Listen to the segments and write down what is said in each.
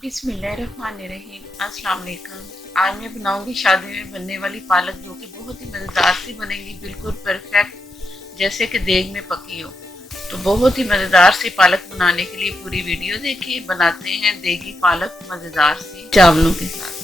बिस्मिल्लाहिर्रहमानिर्रहीम। अस्सलाम वालेकुम। आज मैं बनाऊंगी शादी में बनने वाली पालक, जो कि बहुत ही मज़ेदार सी बनेगी, बिल्कुल परफेक्ट जैसे कि देग में पकी हो। तो बहुत ही मज़ेदार सी पालक बनाने के लिए पूरी वीडियो देखिए। बनाते हैं देगी पालक मज़ेदार सी चावलों के साथ।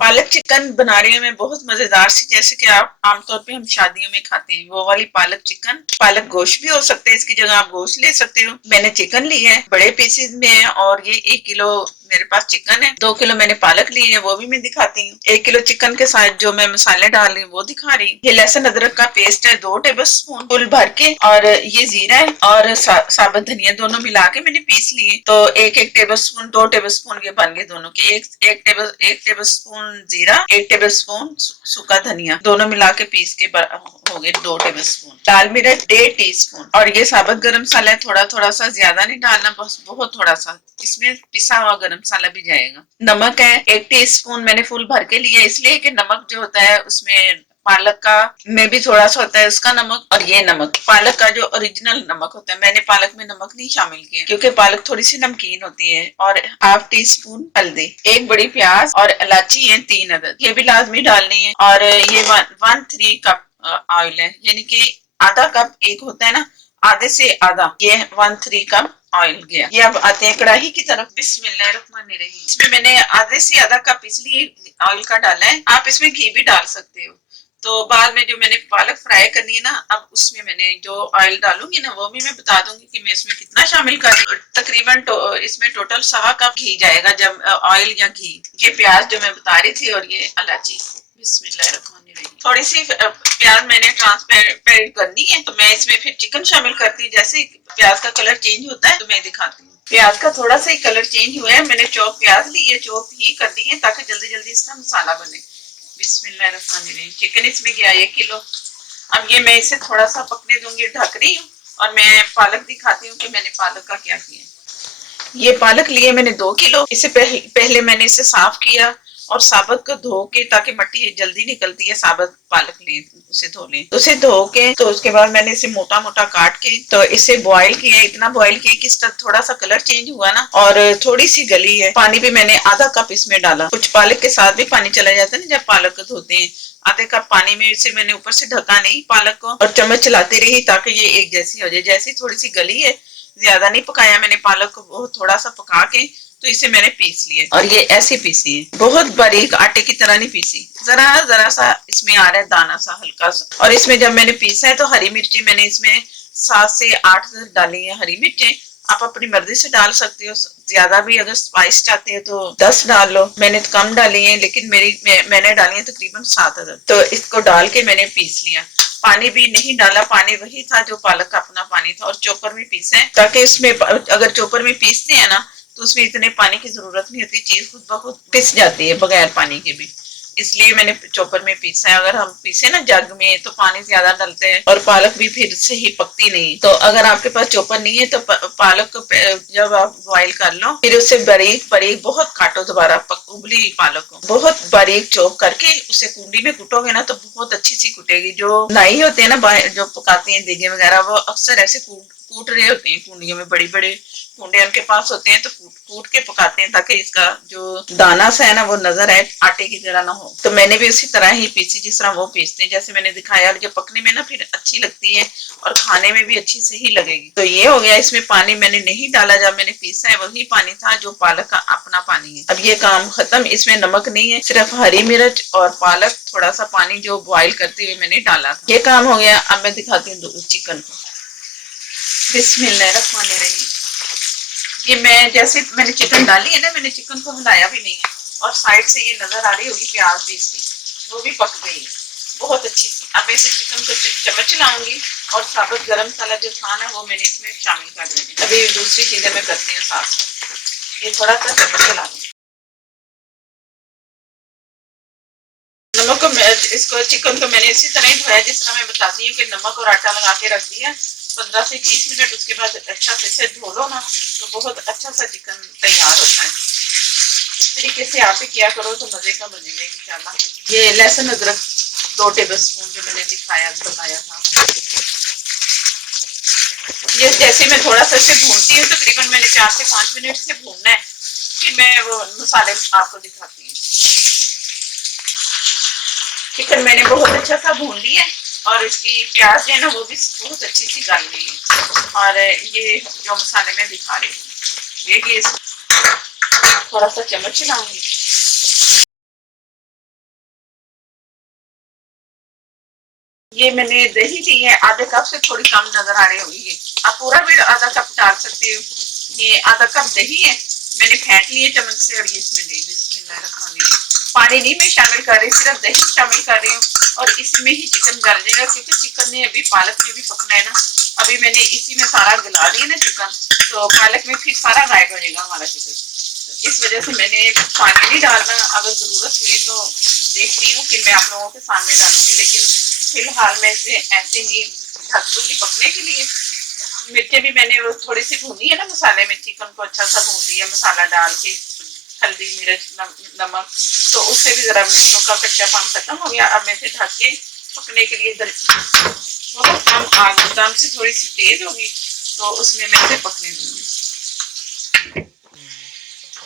पालक चिकन बना रही हूँ मैं, बहुत मजेदार सी, जैसे कि आप आमतौर पे हम शादियों में खाते हैं वो वाली पालक चिकन। पालक गोश्त भी हो सकता है, इसकी जगह आप गोश्त ले सकते हो। मैंने चिकन ली है, बड़े पीसेज में है, और ये 1 किलो मेरे पास चिकन है। 2 किलो मैंने पालक ली है, वो भी मैं दिखाती हूँ। 1 किलो चिकन के साथ जो मैं मसाले डाल रही हूँ वो दिखा रही हूँ। ये लहसुन अदरक का पेस्ट है 2 टेबल स्पून फुल भर के, और ये जीरा है और साबुत धनिया, दोनों मिला के मैंने पीस लिए। तो एक टेबल स्पून 2 टेबल स्पून के बन गए दोनों के। एक टेबल स्पून जीरा, 1 टेबल स्पून सूखा धनिया, दोनों मिला के पीस के हो गए 2 टेबल स्पून। लाल मिर्च 1.5 टीस्पून, और ये साबुत गरम मसाला है, थोड़ा थोड़ा सा, ज्यादा नहीं डालना, बस बहुत थोड़ा सा। इसमें पिसा हुआ गरम मसाला भी जाएगा। नमक है 1 टीस्पून, मैंने फुल भर के लिया इसलिए कि नमक जो होता है उसमें पालक का में भी थोड़ा सा होता है उसका नमक, और ये नमक पालक का जो ओरिजिनल नमक होता है। मैंने पालक में नमक नहीं शामिल किया क्योंकि पालक थोड़ी सी नमकीन होती है। और ½ टीस्पून हल्दी, एक बड़ी प्याज, और इलायची है 3 अदद, ये भी लाजमी डालनी है। और ये 1/3 कप ऑयल है, यानी कि आधा कप एक होता है ना, आधे से आधा, ये 1/3 कप ऑयल गया। ये अब आते हैं कढ़ाई की तरफ। बिस्मिल्लाहिर्रहमानिर्रहीम। इसमें मैंने आधे से आधा कप इसलिए ऑयल का डाला है, आप इसमें घी भी डाल सकते हो। तो बाद में जो मैंने पालक फ्राई करनी है ना, अब उसमें मैंने जो ऑयल डालूंगी ना वो भी मैं बता दूंगी कि मैं इसमें कितना शामिल कर रही हूँ। तकरीबन इसमें टोटल 1.25 कप घी जाएगा, जब ऑयल या घी। ये प्याज जो मैं बता रही थी, और ये इलायची। बिस्मिल्लाहिर्रहमानिर्रहीम। थोड़ी सी प्याज मैंने ट्रांसपेरेंट करनी है, तो मैं इसमें फिर चिकन शामिल करती हूँ। जैसे प्याज का कलर चेंज होता है तो मैं दिखाती हूँ। प्याज का थोड़ा सा ही कलर चेंज हुआ है, मैंने चॉप प्याज ली है, चॉप ही कर दी है ताकि जल्दी जल्दी इसका मसाला बने। बिस्मिल्लाहिर्रहमानिर्रहीम। चिकन इसमें गया 1 किलो। अब ये मैं इसे थोड़ा सा पकने दूंगी, ढक रही हूँ। और मैं पालक दिखाती हूँ कि मैंने पालक का क्या किया। ये पालक लिए मैंने 2 किलो। इसे पहले मैंने इसे साफ किया और साबुत को धो के, ताकि मट्टी जल्दी निकलती है, साबुत पालक लें, उसे धो लें। उसे धो के तो उसके बाद मैंने इसे मोटा मोटा काट के तो इसे बॉईल किया। इतना बॉईल किया कि इसका थोड़ा सा कलर चेंज हुआ ना, और थोड़ी सी गली है। पानी भी मैंने आधा कप इसमें डाला, कुछ पालक के साथ भी पानी चला जाता है ना जब पालक को धोते हैं। आधे कप पानी में इसे मैंने ऊपर से ढका नहीं पालक को, और चम्मच चलाती रही ताकि ये एक जैसी हो जाए। जैसी थोड़ी सी गली है, ज्यादा नहीं पकाया मैंने पालक को, बहुत थोड़ा सा पका के तो इसे मैंने पीस लिया। और ये ऐसे पीसी है, बहुत बारीक आटे की तरह नहीं पीसी, जरा जरा सा इसमें आ रहा है दाना सा, हल्का सा। और इसमें जब मैंने पीसा है तो हरी मिर्ची मैंने इसमें 7 से 8 डाली है हरी मिर्चें। आप अपनी मर्जी से डाल सकते हो, ज्यादा भी अगर स्पाइस चाहते हो तो 10 डाल लो। मैंने तो कम डाली है, लेकिन मैंने डाली है तकरीबन 7 अदद। तो इसको डाल के मैंने पीस लिया। पानी भी नहीं डाला, पानी वही था जो पालक का अपना पानी था। और चॉपर में पीसे, ताकि इसमें अगर चॉपर में पीसते हैं ना तो उसमें इतने पानी की जरूरत नहीं होती, चीज खुद ब खुद पिस जाती है बगैर पानी के भी। इसलिए मैंने चॉपर में पीसा है। अगर हम पीसे ना जग में तो पानी ज्यादा डालते हैं और पालक भी फिर से ही पकती नहीं। तो अगर आपके पास चॉपर नहीं है तो पालक को जब आप बॉईल कर लो, फिर उसे बारीक बारीक बहुत काटो, दोबारा उबली पालक को बहुत बारीक चॉप करके उसे कुंडी में कुटोगे ना तो बहुत अच्छी सी कुटेगी। जो नाई होते हैं ना जो पकाते हैं देगे वगैरह, वो अक्सर ऐसे कूट रहे होते हैं कुंडियों में, बड़ी बड़े कुंडे उनके पास होते हैं, तो कूट के पकाते हैं ताकि इसका जो दाना सा है ना वो नजर आए, आटे की तरह ना हो। तो मैंने भी उसी तरह ही पीसी जिस तरह वो पीसते हैं, जैसे मैंने दिखाया। और जब पकने में ना फिर अच्छी लगती है और खाने में भी अच्छी से ही लगेगी। तो ये हो गया। इसमें पानी मैंने नहीं डाला, जब मैंने पीसा है वही पानी था जो पालक का अपना पानी है। अब ये काम खत्म। इसमें नमक नहीं है, सिर्फ हरी मिर्च और पालक, थोड़ा सा पानी जो बॉईल करते हुए मैंने डाला था। ये काम हो गया। अब मैं दिखाती हूँ चिकन को। बिस्मिल्लाहिर्रहमानिर्रहीम। ये मैं जैसे मैंने चिकन डाली है ना, मैंने चिकन को हिलाया भी नहीं है, और साइड से ये नजर आ रही होगी प्याज भी इसकी, वो भी पक गई है बहुत अच्छी सी। अब मैं इसे चिकन को चम्मच चलाऊंगी, और साबुत गरम मसाला जो था ना वो मैंने इसमें शामिल कर देंगे। अभी दूसरी चीजें मैं करती हूँ साथ साथ। ये थोड़ा सा चम्मच चला दूंगी। नमक को इसको चिकन को मैंने इसी तरह ही धोया जिस तरह मैं बताती हूँ कि नमक और आटा लगा के रख दिया 15 से 20 मिनट। उसके बाद अच्छा से इसे धो लो ना तो बहुत अच्छा सा चिकन तैयार होता है। इस तरीके से आप ही किया करो तो मजे का बनेगा इंशाल्लाह। ये लहसुन अदरक 2 टेबल स्पून जो मैंने दिखाया बताया था। ये जैसे मैं थोड़ा सा इसे भूनती हूँ, तकरीबन मैंने 4 से 5 मिनट से भूनना है, फिर मैं वो मसाले आपको दिखाती हूँ। चिकन मैंने बहुत अच्छा सा भून लिया है और इसकी प्याज है ना वो भी बहुत अच्छी सी गल गई है। और ये जो मसाले मैं दिखा रही हूँ, ये थोड़ा सा चम्मच चलाऊंगी। ये मैंने दही ली है, आधे कप से थोड़ी कम नजर आ रही होगी, ये आप पूरा भी आधा कप डाल सकते हो। ये आधा कप दही है, मैंने फेंट लिए चम्मच से और ये इसमें ली। बिस्मिल्लाह, पानी नहीं मैं शामिल कर रही, सिर्फ दही शामिल कर रही हूँ और इसी में ही चिकन गल जाएगा, क्योंकि चिकन ने अभी पालक में भी पकना है ना। अभी मैंने इसी में सारा गला दिया ना चिकन, तो पालक में फिर सारा गायब हो जाएगा हमारा चिकन। इस वजह से मैंने पानी नहीं डालना, अगर जरूरत हुई तो देखती हूँ फिर मैं आप लोगों के सामने डालूंगी, लेकिन फिलहाल मैं इसे ऐसे ही ढक दूंगी पकने के लिए। मिर्चें भी मैंने वो थोड़ी सी भूनी है ना मसाले में, चिकन को अच्छा सा भून लिया मसाला डाल के, हल्दी मिर्च नमक, तो उससे भी जरा मिर्चों का कच्चापन खत्म हो गया। अब मैं इसे ढक के पकने के लिए बहुत कम आग, दम से थोड़ी सी तेज होगी तो उसमें मैं इसे पकने दूंगी।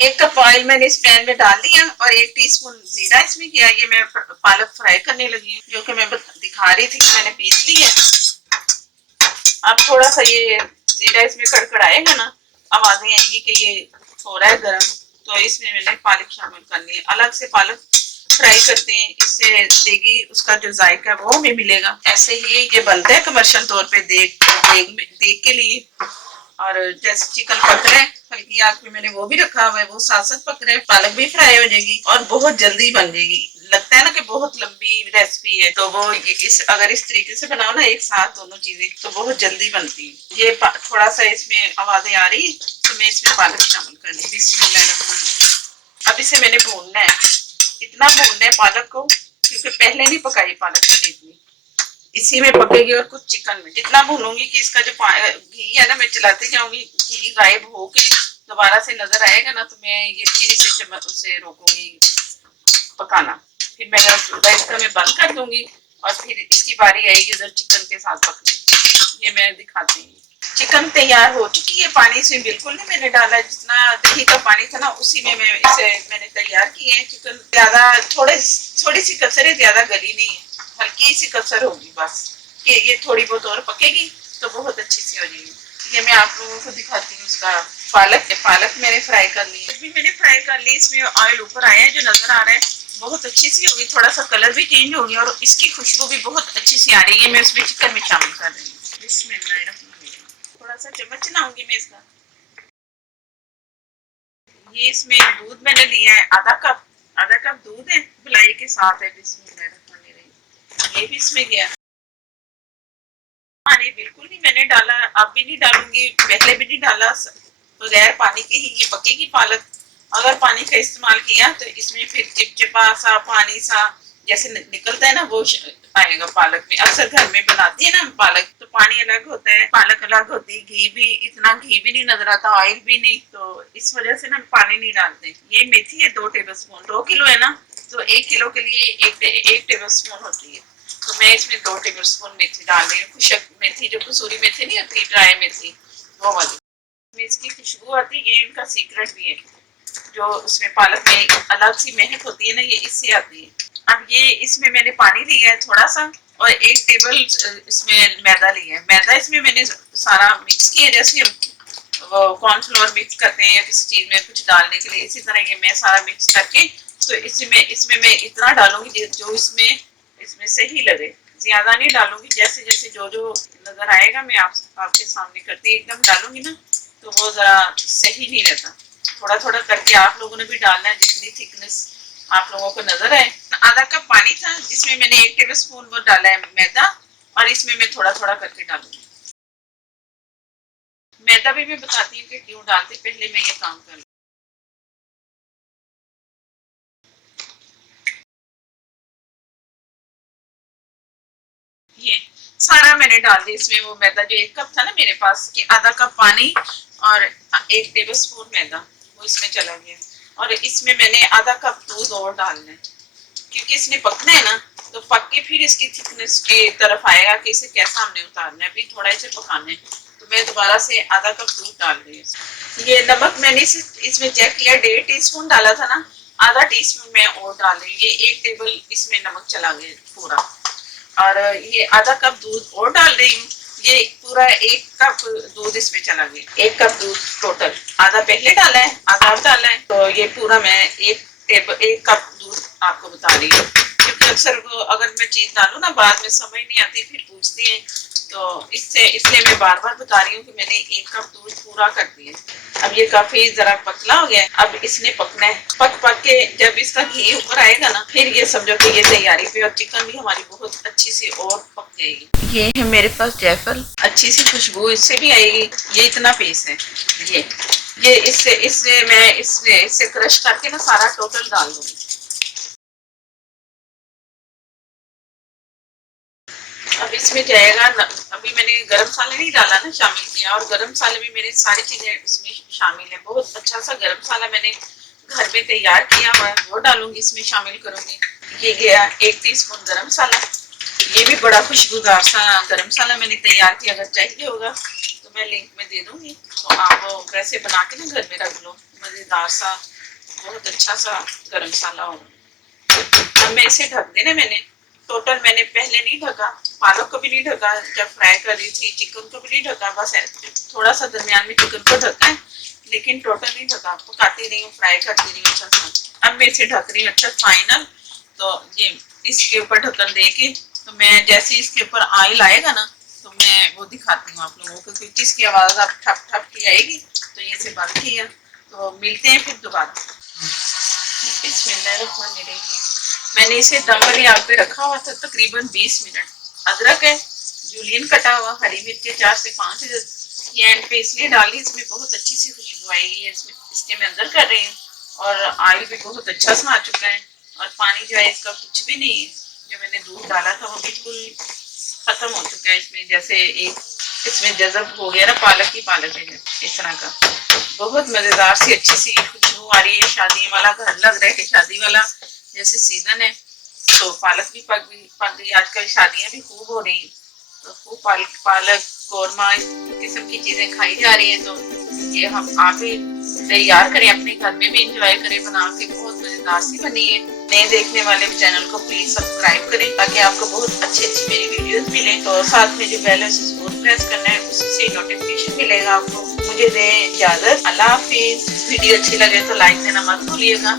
1 कप ऑयल मैंने इस पैन में डाल दिया और 1 टीस्पून जीरा इसमें किया। ये मैं पालक फ्राई करने लगी हूँ, जो कि मैं दिखा रही थी कि मैंने पीस ली है। अब थोड़ा सा ये जीरा इसमें कड़कड़ाएगा ना, आवाजें आएंगी कि ये हो रहा है गर्म, तो इसमें मैंने पालक शामिल करनी है। अलग से पालक फ्राई करते हैं, इससे देगी उसका जो जायका है वो हमें मिलेगा। ऐसे ही ये बनता है कमर्शियल तौर पे देग के लिए। और जैसे चिकन पक रहा है हल्की आग पे, मैंने वो भी रखा हुआ है, वो साथ साथ पक रहा है, पालक भी फ्राई हो जाएगी और बहुत जल्दी बन जाएगी। लगता है ना कि बहुत लंबी रेसिपी है, तो वो अगर इस तरीके से बनाओ ना एक साथ दोनों चीजें, तो बहुत जल्दी बनती है। ये थोड़ा सा इसमें आवाजें आ रही तो मैं इसमें पालक शामिल कर ली। बिस्मिल्लाह। अब इसे मैंने भूनना है, इतना भूनना है पालक को, क्योंकि पहले नहीं पकाई पालक मैंने इतनी, इसी में पकेगी। और कुछ चिकन में जितना भूनूंगी कि इसका जो घी है ना, मैं चलाती जाऊंगी, घी गायब होके दोबारा से नजर आएगा ना, तो मैं ये फिर इसे उसे रोकूंगी पकाना। फिर मैं इसका मैं बंद कर दूंगी और फिर इसकी बारी आएगी इधर चिकन के साथ पकने। ये मैं दिखाती हूँ। चिकन तैयार हो चुकी है, पानी इसमें बिल्कुल नहीं मैंने डाला, जितना दही का पानी था ना उसी में मैंने तैयार किए हैं। चिकन ज्यादा थोड़ी सी कसर है, ज्यादा गली नहीं है, हल्की सी कसर होगी बस, कि ये थोड़ी बहुत और पकेगी तो बहुत अच्छी सी हो जाएगी। ये मैं आप लोगों को दिखाती हूँ। उसका पालक मैंने फ्राई कर ली, भी मैंने फ्राई कर ली, इसमें ऑयल ऊपर आया है जो नजर आ रहा है, बहुत अच्छी सी होगी, थोड़ा सा कलर भी चेंज हो गया और इसकी खुशबू भी बहुत अच्छी सी आ रही है। मैं उसमें चिकन में शामिल कर रही हूँ। थोड़ा सा चम्मच चलाऊंगी मैं इसका। ये इसमें दूध मैंने लिया है आधा कप दूध है, मलाई के साथ है। ये भी इसमें गया। पानी बिल्कुल नहीं मैंने डाला, अब भी नहीं डालूंगी, पहले भी नहीं डाला, बगैर पानी के ही ये पकेगी पालक। अगर पानी का इस्तेमाल किया तो इसमें फिर चिपचिपा सा पानी सा जैसे निकलता है ना, वो आएगा पालक में। अक्सर घर में बनाती है ना पालक, तो पानी अलग होता है, पालक अलग होती है, घी भी इतना घी भी नहीं नजर आता, ऑयल भी नहीं, तो इस वजह से ना पानी नहीं डालते। ये मेथी है 2 टेबल स्पून, 2 किलो है ना, तो 1 किलो के लिए 1 टेबल स्पून होती है, तो मैं इसमें 2 टेबल स्पून मेथी डाल रही हूँ। खुशक मेथी, जो कसूरी मेथी नहीं होती, ड्राई मेथी, वो वाली। इसकी खुशबू आती है, ये इनका सीक्रेट भी है, जो उसमें पालक में अलग सी महक होती है ना, ये इससे आती है। अब ये इसमें मैंने पानी लिया है थोड़ा सा और 1 टेबल इसमें मैदा लिया है। मैदा इसमें मैंने सारा मिक्स किया, जैसे वो कॉर्नफ्लोर मिक्स करते हैं या किसी चीज में कुछ डालने के लिए, इसी तरह ये मैं सारा मिक्स करके, तो इसमें मैं इतना डालूंगी जो इसमें इसमें सही लगे, ज्यादा नहीं डालूंगी। जैसे जैसे जो जो नजर आएगा मैं आपके सामने करती एकदम डालूंगी ना, तो वो जरा सही नहीं रहता। थोड़ा थोड़ा करके आप लोगों ने भी डालना है, जितनी थिकनेस आप लोगों को नजर आए। आधा कप पानी था जिसमें मैंने 1 टेबल स्पून वो डाला है मैदा, और इसमें मैं थोड़ा थोड़ा करके डालूंगी। मैदा भी मैं बताती हूँ कि क्यों डालती, पहले मैं ये काम कर लूँ। ये सारा मैंने डाल दिया इसमें, वो मैदा जो 1 कप था ना मेरे पास, कि आधा कप पानी और 1 टेबल स्पून मैदा वो इसमें चला गया। और इसमें मैंने आधा कप दूध और डालना है, क्योंकि इसने पकना है ना, तो पक के फिर इसकी थिकनेस की तरफ आएगा कि इसे कैसा हमने उतारना है। अभी थोड़ा इसे पकाना है, तो मैं दोबारा से आधा कप दूध डाल रही हूँ। ये नमक मैंने इसमें चेक किया, 1.5 टीस्पून डाला था ना, आधा टीस्पून मैं और डाल रही हूँ। ये 1 टेबल इसमें नमक चला गया पूरा, और ये आधा कप दूध और डाल रही हूँ। ये पूरा 1 कप दूध इसमें चला गया, 1 कप दूध टोटल, आधा पहले डाला है आधा अब डाला है, तो ये पूरा मैं 1 कप दूध आपको बता रही हूँ। क्योंकि अक्सर अगर मैं चीज डालूं ना बाद में समझ नहीं आती, फिर पूछती है, तो इसलिए मैं बार बार बता रही हूँ कि मैंने 1 कप दूध पूरा कर दिया। अब ये काफी जरा पतला हो गया है, अब इसने पकना है। पक के जब इसका घी ऊपर आएगा ना, फिर ये समझो कि ये तैयारी पे, और चिकन भी हमारी बहुत अच्छी से और पक जाएगी। ये है मेरे पास जायफल, अच्छी सी खुशबू इससे भी आएगी। ये इतना पीस है, ये इससे मैं इससे क्रश करके ना सारा टोटल डाल दूंगी। अब इसमें जाएगा, अभी मैंने गरम मसाला नहीं डाला ना, शामिल किया, और गरम मसाले में मेरी सारी चीजें इसमें शामिल है। बहुत अच्छा सा गरम मसाला मैंने घर में तैयार किया हुआ है, वो डालूंगी इसमें, शामिल करूंगी। ये गया 1 टीस्पून गरम मसाला। ये भी बड़ा खुशबूदार सा गरम मसाला मैंने तैयार किया, अगर चाहिए होगा तो मैं लिंक में दे दूंगी, तो आप वैसे बना के ना घर में रख लो। मजेदार सा बहुत अच्छा सा गरम मसाला होगा। अब मैं इसे ढक देना, मैंने टोटल मैंने पहले नहीं ढका, पालक को भी नहीं ढका, जब फ्राई कर रही थी चिकन को भी नहीं ढका, बस थोड़ा सा दरमियान में चिकन को ढका है, लेकिन टोटल नहीं ढका। पकाती रही हूँ, फ्राई करती रही हूँ अच्छा सा। अब मैं इसे ढक रही हूँ अच्छा फाइनल। तो ये इसके ऊपर ढक्कन दे के, तो मैं जैसे इसके ऊपर ऑयल आएगा ना, तो मैं वो दिखाती हूँ आप लोगों को, क्योंकि इसकी आवाज आप ठप ठप की आएगी, तो ये से बंद किया। तो मिलते हैं फिर दोबारा। बिस्मिल्लाहिर्रहमानिर्रहीम। मैंने इसे दम वाली आग पे रखा हुआ था तकरीबन 20 मिनट। अदरक है, जूलियन कटा हुआ, हरी मिर्च 4 से 5 ये एंड पे इसलिए डाली, इसमें बहुत अच्छी सी खुशबू आएगी। इसमें इसके मैं अंदर कर रही हूँ, और ऑयल भी बहुत अच्छा सा आ चुका है, और पानी जो है इसका कुछ भी नहीं है। जो मैंने दूध डाला था वो बिल्कुल खत्म हो चुका है इसमें, जैसे एक इसमें जज़ब हो गया ना, पालक ही पालक है इस तरह का। बहुत मजेदार सी अच्छी सी खुशबू आ रही है। शादी वाला घर लग रहा है कि शादी वाला जैसे सीजन है, तो पालक भी पक गई। आजकल शादियां भी खूब हो रही हैं, तो खूब पालक कौरमा इस किस्म की चीजें खाई जा रही हैं। तो ये हम आप भी तैयार करें, अपने घर में भी इंजॉय करें बना के, बहुत मजेदार सी बनी है। नए देखने वाले चैनल को प्लीज सब्सक्राइब करें, ताकि आपको बहुत अच्छी अच्छी मेरी वीडियोस मिले। तो साथ में जो बेल है उसे जरूर प्रेस करना है, उससे नोटिफिकेशन मिलेगा आपको। मुझे दें इजाजत, अल्लाह हाफिज। वीडियो अच्छी लगे तो लाइक देना मत भूलिएगा।